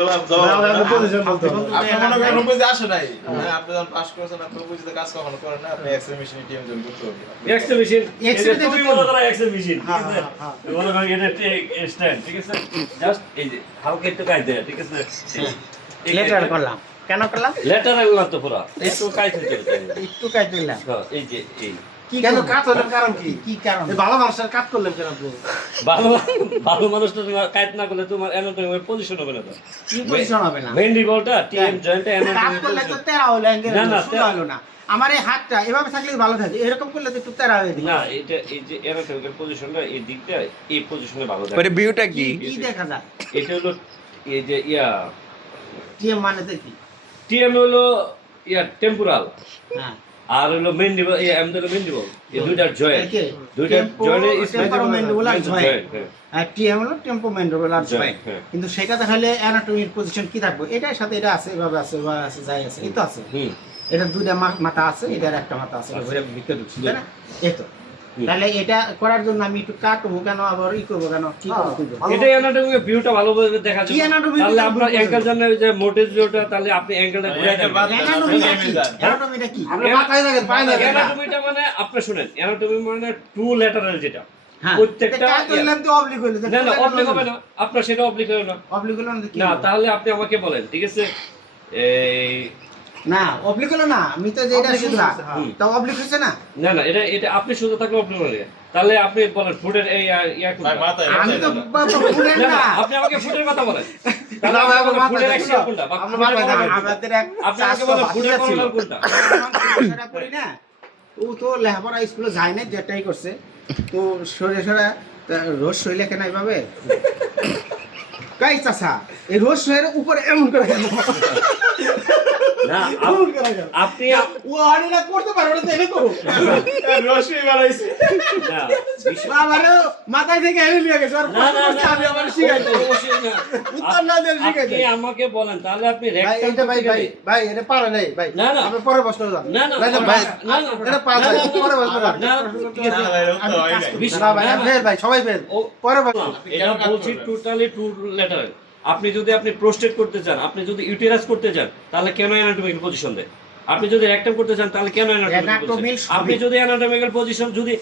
বললাম না, আমি পজিশন বলতে আপনি মনে করেন রূপে আসে নাই আপনি যখন পাস করেছেন আপনি রূপে কাজ কখনো করেন না আপনি এক্সেল মেশিনে টিএম জয়েন করতে হবে এক্সেল মেশিন Excel এটা তুমি মনে করো এক্সেল মেশিন ঠিক আছে হ্যাঁ, হ্যাঁ। মনে করো এটা স্ট্যান্ড ঠিক আছে জাস্ট এই যে হালকা একটু কাজ দেয় ঠিক আছে লেটার করলাম কেন করলাম লেটারাল না তো পুরো একটু কাজ হচ্ছে একটু কাজ দিলাম এই যে এই কি কেন করব? কাজ হলেন কারণ কি কি কারণ এই ভালো মানুষের কাজ করলেন কেন আপনি ভালো ভালো মানুষ তো তোমার কাজ না করলে তোমার অ্যানাটমি পজিশন হবে না তো কি পজিশন হবে না মেইনলি বলটা টিএম জয়েন্টে কাজ করলে তো তেরা হলো অ্যাঙ্গেল না, না, সোজা হলো না আমার এই হাতটা এভাবে থাকলে ভালো থাকে এরকম করলে তো একটু তেরা হয়ে না যায় এটা এই যে অ্যানাটমিক্যাল পজিশনটা এই দিকটা এই পজিশনে ভালো থাকে ওটা ভিউটা কি কি দেখা যায় এটা হলো এই যে ইয়া টিএম মানে তো কি টিএম হলো ইয়া টেম্পোরাল হ্যাঁ আর হলো মেন্ডিবল এই এম হলো মেন্ডিবল এই দুইটা জয়েন্ট একে দুইটা জয়েন্টে টেম্পোরামেন্ডিবুলার জয়েন্ট হ্যাঁ আর টিএম হলো টেম্পোমেন্ডিবুলার জয়েন্ট জয়েন্ট হ্যাঁ কিন্তু সেটা তাহলে অ্যানাটমির পজিশন কি থাকবে এটার সাথে এটা আছে এভাবে আছে এভাবে আছে যাই আছে এই তো আছে হুম এটার দুইটা মাথা আছে এটার একটা মাথা আছে এটা ঘুরে ভিতরে ঢুকছে তাই না এই তো তাহলে এটা করার জন্য আমি একটু কাটবো কেন আবার ই করবো কেন কি করবো তুই বল। এটা অ্যানাটমিক্যাল ভিউটা ভালোভাবে দেখা কি যায় anatomy তাহলে view আপনার বুঝতে অ্যাঙ্গেল হবে? জানেন ওই যে মোটেজ ভিউটা তাহলে আপনি অ্যাঙ্গেলটা ঘুরে অ্যাঙ্গেল বাদ দেখবেন অ্যানাটমিটা কি অ্যানাটমিটা কি আপনি মাথায় থাকেন পায় না অ্যানাটমিটা মানে আপনি শুনেন অ্যানাটমি মানে টু ল্যাটারাল যেটা হ্যাঁ প্রত্যেকটা কাজ করলাম তো অবলিক হইলো না না অবলিক হবে না আপনার সেটা অবলিক হবে না অবলিক হলো না তো কি না হলো? তাহলে আপনি আমাকে বলেন ঠিক আছে এই না অবলিক হলো না আমি তো যেটা Oblique সুদা হচ্ছে, হ্যাঁ। তা অবলিক হচ্ছে না না না এটা এটা আপনি শুধু থাকলে অবলিক হবে তাহলে আপনি বলেন ফুডের এই ইয়া কোনটা? ভাই মাথায় আমি তো ফুলের না, না না, আপনি আমাকে ফুডের কথা বলেন তাহলে না, ভাই, আপনি আমার ফুডের মাথায় অ্যাকশন থাকবে। কোনটা বা আপনার ফুডের মাথায় থাকবে। কর্নার কোনটা? আমাদের এক আপনি আমাকে বলেন ফুডের কর্নার কোনটা সেটা করি না ও তো লেখাপড়া স্কুলে যায় না যেটাই করছে তো সরে সরে রোজ শৈলে কেন এইভাবে কাই চাষা এই রোজ শৈলের উপরে এমন করে কেন না আপনি ও আড়িনা করতে পারো না দেখে করো রশ্মি বানাইছে না বিষয়- বাবারে মাথায় থেকে এনে নিয়ে গেছে আর না, না, না, আমি আবার শিখাইতে অবশ্যই না। উত্তর না দিয়ে শিখাইতে আপনি আমাকে বলেন তাহলে আপনি ভাই rectangle এটা ভাই করতে ভাই গেলে- ভাই এটা পারে নাই ভাই না, না। আপনি পরে প্রশ্ন যান না না ভাই ভাই ভাই না না এটা পাঁচ না, ভাই না, পরে প্রশ্ন যান না ঠিক আছে আমি কাজ করি। বিষয়- না ভাই না, না। ফেল ভাই সবাই ফেল ও পরে প্রশ্ন এটা বলছি টোটালি টু লেটারাল আপনি যদি আপনি প্রোস্টেট করতে চান আপনি যদি ইউটেরাস করতে চান তাহলে কেন অ্যানাটমিক্যাল পজিশন দেয় আপনি যদি রেকটাম করতে চান তাহলে কেন অ্যানাটমিক্যাল Anatomical পজিশন আপনি যদি অ্যানাটমিক্যাল পজিশন যদি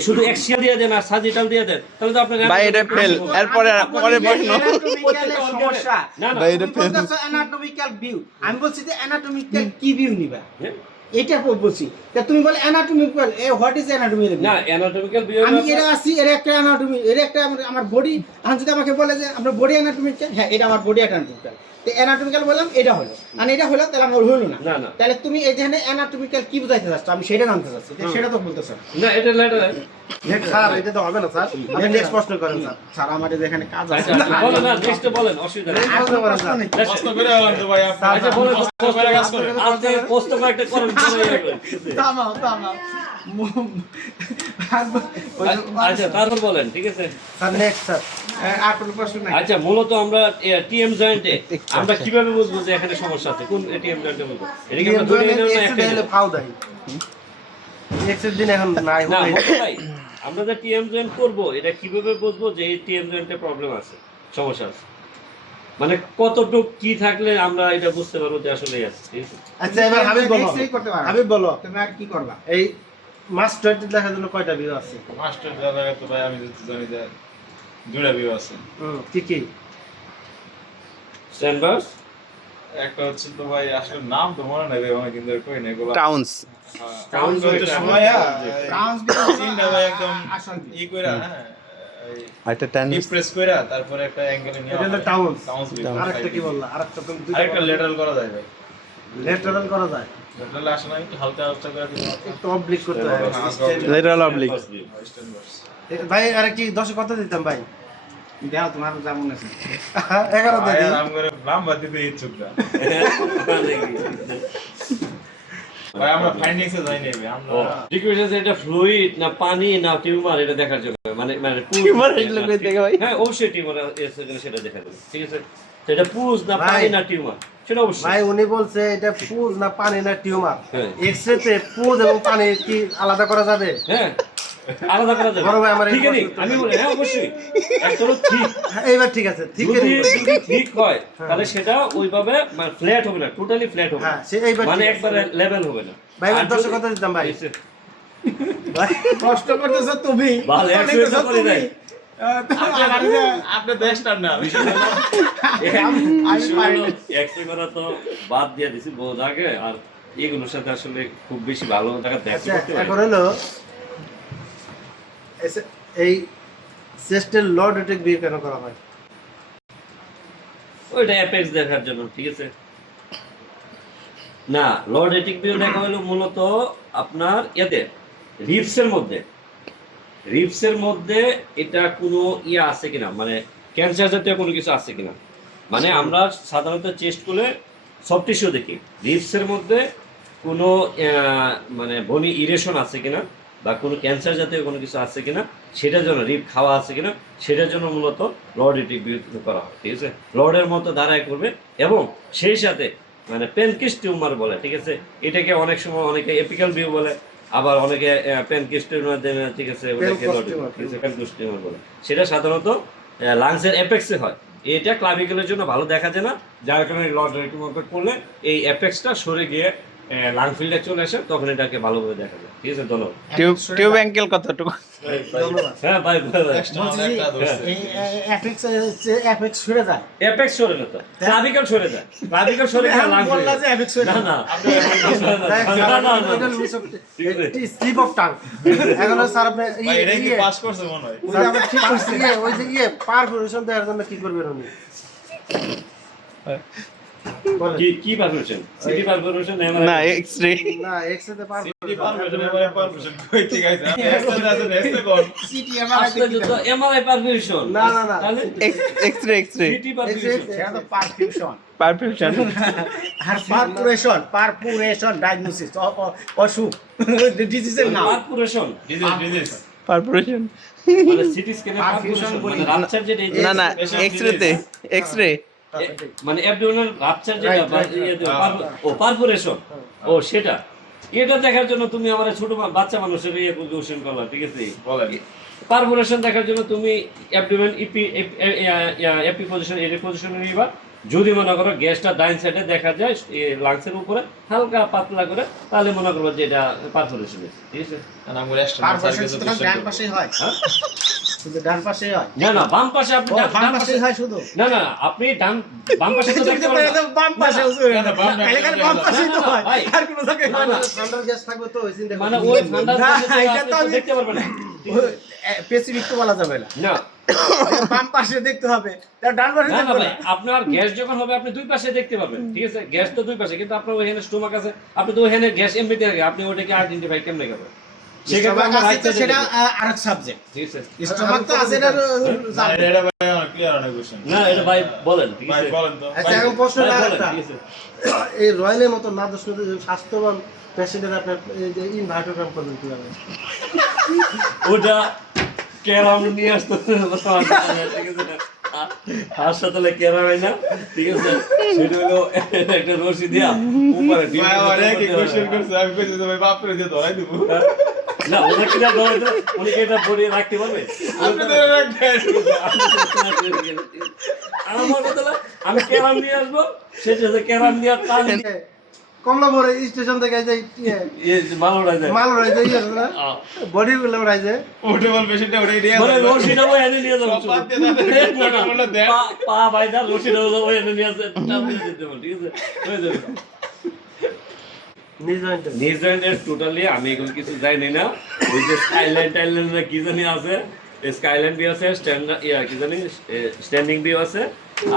শুধু এক্সিয়াল দিয়ে দেন আর সাজিটাল দিয়ে দেন তাহলে তো আপনার ভাই, এটা fail। এরপরে পরে প্রশ্ন। অ্যানাটমিক্যালের সমস্যা না না ভাই, এটা তুমি বলতেছো অ্যানাটমিক্যাল ভিউ আমি বলছি যে অ্যানাটমিক্যাল কি ভিউ নিবা হ্যাঁ? এটা বলছি তা তুমি বলে অ্যানাটমিক্যাল হোয়াট ইজ অ্যানাটমিক্যাল না অ্যানাটমিক্যাল আমি এরা আছি এর একটা অ্যানাটমি এর একটা আমার বডি এখন যদি আমাকে বলে যে আমরা বডি অ্যানাটমিক্যাল হ্যাঁ এটা আমার বডি অ্যানাটমিক্যাল তো অ্যানাটমিক্যাল বললাম এটা হলো আর এটা হলো তাহলে আমার হলো না না, না। তাহলে তুমি এখানে অ্যানাটমিক্যাল কি বুঝাইতে চাচ্ছ আমি সেটা জানতে চাচ্ছি সেটা তো বলতেছ না এটা লেটারাল স্যার এটা তো হবে না স্যার আপনি নেক্সট প্রশ্ন করেন স্যার স্যার আমাদের এখানে কাজ আছে আচ্ছা আচ্ছা, বলেন না নেক্সট বলেন অসুবিধা নেই আর কোনো প্রশ্ন নেই। কষ্ট করে হলাম তো ভাই আপনি আচ্ছা বলেন কষ্ট করে কাজ করেন আপনি পোস্ট করে একটা করেন থামাও থামাও আচ্ছা তারপর বলেন ঠিক আছে স্যার নেক্সট স্যার আর কোনো প্রশ্ন নাই আচ্ছা মূলত আমরা টিএম জয়েন্টে আমরা কিভাবে বুঝবো যে এখানে সমস্যা আছে কোন টিএম জয়েন্টে বুঝবো এটা কি আমরা ধরে নিলাম না একটা এক্সেল ফাউ দেয় এক্সেল দিন এখন নাই না হতে মতো ভাই আমরা যে টিএম জয়েন্ট করব এটা কিভাবে বুঝবো যে এই টিএম জয়েন্টে প্রবলেম আছে সমস্যা আছে মানে কতটুক কি থাকলে আমরা এটা বুঝতে পারবো যে আসলে আছে ঠিক আছে আচ্ছা এবার হাবিব বলো Next-ই করতে পারো। হাবিব বলো তুমি আর কি করবা এই মাস্টার দেখার জন্য কয়টা ভিউ আছে মাস্টার দাদা তো ভাই আমি যদি জানি যে দুটা ভিউ আছে কি কি স্ট্যান্ডার্ড একটা হচ্ছে তো ভাই আসলে নাম তো মনে নাই ভাই অনেক দিন ধরে কই না এগুলো টাউন্স কাউন্ট করতে সময় Rounds তিনটা ভাই একদম আসল ই কইরা হ্যাঁ একটা টেন ডিপ্রেস কইরা তারপরে একটা অ্যাঙ্গেলে নিয়ে এটা হলো টাউন্স টাউন্স আরেকটা কি বললা আরেকটা তুমি আরেকটা লেটারাল করা যায় ভাই লেটারাল করা যায় লেটারাল আসে না একটু হালকা হালকা করে দিন একটু অবলিক করতে হয় লেটারাল অবলিক ভাই আরে কি 10 কত দিতাম ভাই দাও তোমার যেমন আছে 11 ভাই দিই আম করে নাম্বার দিতে ইচ্ছুক না ভাই আমরা ফাইন্ডিংসে যাই নাই ভাই আমরা রিকোয়েস্ট এটা ফ্লুইড না পানি না টিউমার এটা দেখার জন্য মানে মানে টিউমার এগুলো কই দেখে ভাই হ্যাঁ অবশ্যই টিউমার এসে সেটা দেখা যাবে ঠিক আছে তো এটা পুজ না ভাই। পানি না টিউমার সেটা অবশ্যই ভাই উনি বলছে এটা পুজ না পানি না টিউমার হ্যাঁ। এক্সরে তে পুজ এবং পানি কি আলাদা করা যাবে হ্যাঁ আলাদা করা যাবে। বড় ভাই আমার এই ঠিক আছে, প্রশ্নটা- আমি বলি হ্যাঁ অবশ্যই একটা হলো ঠিক। এইবার ঠিক আছে, ঠিক যদি আছে। যদি ঠিক হয় তাহলে সেটা ওইভাবে মানে ফ্ল্যাট হবে না, টোটালি ফ্ল্যাট হবে না। হ্যাঁ, এইবার মানে ঠিক আছে। একবারে লেভেল হবে না। ভাই আর এবার 10 যদি- কথা দিতাম ভাই। ভাই কষ্ট করতেছো তুমি ভালো, অনেক exercise করছো করি তুমি। নাই। আপনি দেশটার না আমি পারি না। এক্সরে করা তো বাদ দিয়ে দিছি বহুত আগে, আর এগুলোর সাথে আসলে খুব বেশি ভালো টাকা দেখা আচ্ছা, করতে পারি এখন না। হলো এই চেস্টের লর্ড অ্যাটাক বিয়ে কেন করা হয়? ওইটা অ্যাপেক্স দেখার জন্য, ঠিক আছে। না, লর্ড এটিক ভিউ দেখা হলো মূলত আপনার এতে রিপসের মধ্যে এটা কোনো ইয়ে আছে কিনা, মানে ক্যান্সার জাতীয় কোনো কিছু আছে কিনা। মানে আমরা সাধারণত চেস্ট করলে সফট টিস্যু দেখি, রিপসের মধ্যে কোনো মানে বনি ইরেশন আছে কিনা বা কোনো ক্যান্সার জাতীয় কোনো কিছু আছে কিনা, সেটার জন্য রিপ খাওয়া আছে কিনা সেটার জন্য মূলত লর্ড এটিক ভিউ করা হয়, ঠিক আছে। লর্ডের মতো দাঁড়ায় করবে এবং সেই সাথে মানে পেনকিস টিউমার বলে, ঠিক আছে। এটাকে অনেক সময় অনেকে এপিক্যাল ভিউ বলে, আবার অনেকে পেনকিস টিউমার দেন, ঠিক আছে, ওটাকে পেনকিস টিউমার বলে। সেটা সাধারণত লাংসের অ্যাপেক্সে হয়। এটা ক্লাভিকুলের জন্য ভালো দেখা যায় না, যার কারণে লর্ড টিউমার করলে এই অ্যাপেক্সটা সরে গিয়ে লাং ফিল্ডে চলে আসে, তখন এটাকে ভালোভাবে দেখা যায়, ঠিক আছে। ধন্যবাদ। টিউব অ্যাঙ্কেল কতটুকু? হ্যাঁ ভাই, বলছি যে এই অ্যাপেক্স সরে যায়। অ্যাপেক্স সরে না তো, ক্লাভিকুল সরে যায়, ক্লাভিকুল সরে গিয়ে লাং বললা যে অ্যাপেক্স সরে না যায়। না স্লিপ অফ টাং। এখন স্যার আপনি ভাই এটা কি পাস করছে মনে হয় ওই যে আমরা ঠিক করছি, ওই যে পারফরমেশন দেওয়ার জন্য কি করবেন উনি? বলেন। কি পারমিশন, সিটি পারমিশন না, এক্স-রে। না, x-ray CT permission MRI permission কই ঠিক আছে এক্সট্রা আছে নেক্সট কোন সিটি আসলে তো এমআরআই পারমিশন না, না, না। তাহলে এক্স-রে। সিটি পারমিশন সেটা তো পারফিউশন পারফিউশন। আর পারপুরেশন ডায়াগনোসিস অসুখ ডিজিজের নাম। পারপুরেশন ডিজিজ পারফিউশন। মানে সিটি স্ক্যানে Perfusion পারপুরেশন বলি। মানে রাপচার যেটা এই যে- না না, এক্স-রে। এক্স-রে। মানে অ্যাবডোমিনাল রাপচার যেটা Right, right, ও পারপুরেশন, ও সেটা এটা দেখার জন্য তুমি আমার ছোট বাচ্চা মানুষের ইয়ে কোশ্চেন করলা, ঠিক আছে। বলেন পারফোরেশন দেখার জন্য তুমি অ্যাবডোমেন এপি পজিশন এর পজিশনে নিবা। যদি মনে করো গ্যাসটা ডাইন সাইডে দেখা যায় লাংসের উপরে হালকা পাতলা করে, তাহলে মনে করবো যে এটা পারফোরেশন, ঠিক আছে। নাম করে এক্সট্রা পারফিউশন শুধু ডান পাশেই হয়, হ্যাঁ? শুধু ডান পাশেই হয়। না না, বাম পাশে আপনি ও, ডান বাম পাশে পাশেই হয় শুধু। না না, আপনি বাম পাশে তো দেখতে পারেন না। বাম পাশে না, বাম না, খালি বাম পাশেই তো হয়, ভাই। আর কোনো জায়গায় হয় না। ঠান্ডার গ্যাস থাকবে তো ওই চিন্তা মানে করবেন। ওই ঠান্ডা না, জায়গাতে এটা আপনি তো তো আমি- দেখতে পারবেন না, ঠিক আছে? স্পেসিফিক তো বলা যাবে না, না বাম পাশে দেখতে হবে, তার ডান পাশে না না দেখতে ভাই, হবে। আপনার গ্যাস যখন হবে আপনি দুই পাশে দেখতে পাবেন, ঠিক আছে। গ্যাস তো দুই পাশে, কিন্তু আপনার ওইখানে স্টোমাক আছে, আপনি তো ওইখানে গ্যাস এমনিতে থাকে, আপনি ওটাকে আইডেন্টিফাই কেমনে করবেন? সেক্ষেত্রে স্টোমাক আমরা আছে right তো side এ সেটা দেখি, আরেক সাবজেক্ট। ঠিক আছে। স্টোমাক তো আছে এটা জানবে। এটা ভাই অনেক ক্লিয়ার অনেক কোশ্চেন না এটা ভাই বলেন, ঠিক ভাই আছে। বলেন তো আচ্ছা, এখন প্রশ্ন ভাই বলেন, আরেকটা। ঠিক আছে। এই রয়্যালের মতো না দোষ করতে স্বাস্থ্যবান পেশেন্টের আপনার এই যে ইনভার্টোগ্রাম করবেন কিভাবে? ওটা ক্যারাম নিয়ে আসতে হবে, ঠিক আছে না? হাসপাতালে ক্যারাম হয় না, ঠিক আছে। সেটা হলো একটা রশি দিয়া উপরে ডিম ভাই আমার করতে একই হবে। কোশ্চেন করছে আমি কইছি তো ভাই বাপ করে দিয়ে ধরাই দেব না ওটা কিনা ধরে তো উনি কি এটা বডি রাখতে পারবে? আপনি ধরে রাখবেন আমার কথা না, আমি ক্যারাম নিয়ে আসবো, সেটা ক্যারাম নিয়ে টান দিয়ে কমলা বড় স্টেশন থেকে যে মাল উড়াই যায়। মাল রয়েছে বডি গুলো রয়েছে। পোর্টেবল পেশেন্টটা ওটাই দিয়ে মানে রশিটা ওই এনে নিয়ে যাবো সব বাদ দিয়ে তাদের পোর্টেবলটা দেন পা বাইদা রশিটা ওই এনে নিয়ে আসে, টান দিয়ে দিতে হবে, ঠিক আছে, হয়ে যাবে। নিউজিল্যান্ডের টোটালি আমি এখন কিছু জানি না, ওই যে স্কাইল্যান্ড টাইল্যান্ড না কি জানি আছে, স্কাইল্যান্ড ভিউ আছে, কি জানি স্ট্যান্ডিং ভিউ আছে,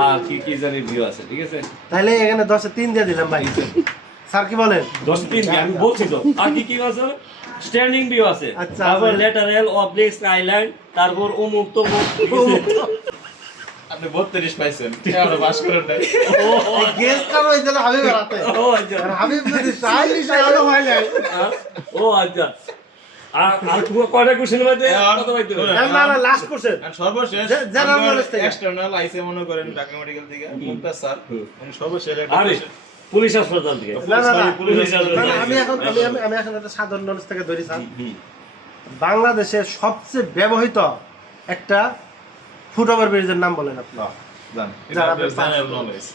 আর কি জানি ভিউ আছে, ঠিক আছে। তাহলে এখানে 10 এ 3 দিয়ে দিলাম ভাই। স্যার কি বলেন? 10-3 আমি বলছি তো, আর কি আছে, স্ট্যান্ডিং ভিউ আছে, আচ্ছা, তারপর ল্যাটারাল অবলিক স্কাইল্যান্ড, তারপর অমুক তমুক, ঠিক আছে। আপনি 32 পাইছেন আমরা পাস করেন নাই গেস্টটা রয়েছিল হাবিবের হাতে। ও আচ্ছা, আর হাবিব যদি চাই বিষয়গুলো হয় না। ও আচ্ছা। আর কয়টা কোশ্চেন বাদে কত পাইতে হবে? না না লাস্ট কোশ্চেন। আর সর্বশেষ জেনারেল নলেজ থেকে। এক্সটার্নাল আইসে মনে করেন ঢাকা মেডিকেল থেকে মুক্তার স্যার উনি সর্বশেষ একটা আরে পুলিশ হাসপাতাল থেকে। না না না পুলিশ হাসপাতাল না, থেকে। আমি এখন একটা সাধারণ নলেজ থেকে ধরি স্যার। বাংলাদেশের সবচেয়ে ব্যবহৃত একটা ফুট ওভার ব্রিজের নাম বলেন আপনি। জান যারা আপনি জেনারেল নলেজ